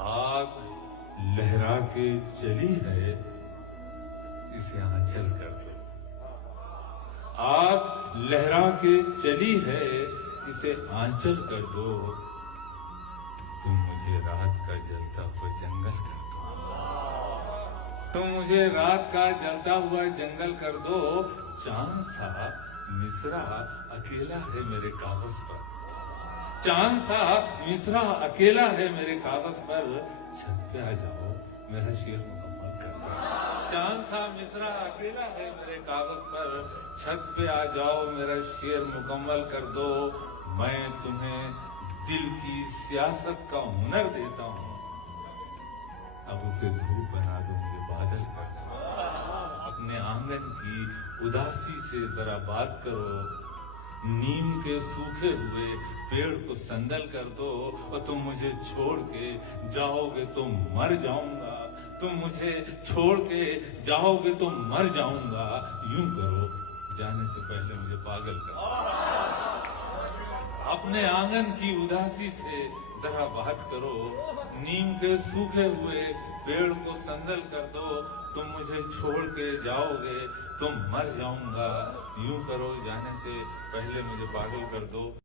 आग लहरा के चली है, इसे आंचल कर दो। आग लहरा के चली है, इसे आंचल कर दो। तुम मुझे रात का जलता हुआ जंगल कर दो। तुम मुझे रात का जलता हुआ जंगल कर दो। चांद सा मिसरा अकेला है मेरे कागज पर। चांद सा मिसरा अकेला है मेरे कागज पर। छत पे आ जाओ, मेरा शेर मुकम्मल कर दो। चांद सा मिसरा अकेला है मेरे कागज पर। छत पे आ जाओ, मेरा शेर मुकम्मल कर दो। मैं तुम्हें दिल की सियासत का हुनर देता हूँ। अब उसे धूप बना दो, मुझे बादल कर दो। अपने आंगन की उदासी से जरा बात करो। नीम के सूखे हुए पेड़ को संदल कर दो। और तुम मुझे छोड़ के जाओगे तो मर जाऊंगा। तुम मुझे छोड़ के जाओगे तो मर जाऊंगा। यूं करो, जाने से पहले मुझे पागल कर दो। अपने आंगन की उदासी से जरा बात करो। नीम के सूखे हुए पेड़ को संदल कर दो। तुम मुझे छोड़ के जाओगे तो मर जाऊंगा। यूं करो, जाने से पहले मुझे पागल कर दो।